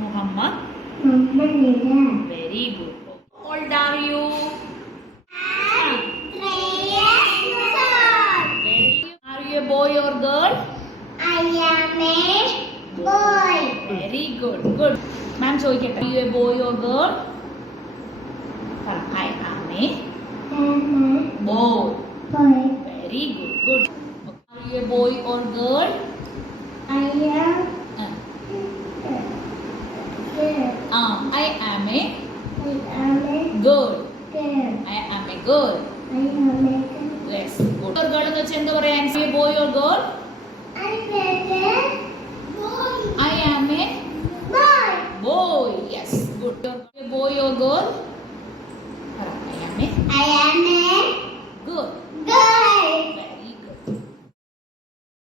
Muhammad. Very good. How old are you? Are you a boy or girl? I am a boy. Very good. Good. Ma'am, ചോദിക്കട്ടെ. Are you a boy or girl? I am a boy. Very good. Good. Are you a boy or girl? I am I am a girl. I am a girl. Yes. Good. Or girl എന്ന് വെച്ചാൽ എന്താ പറയാ? Boy or girl? I am a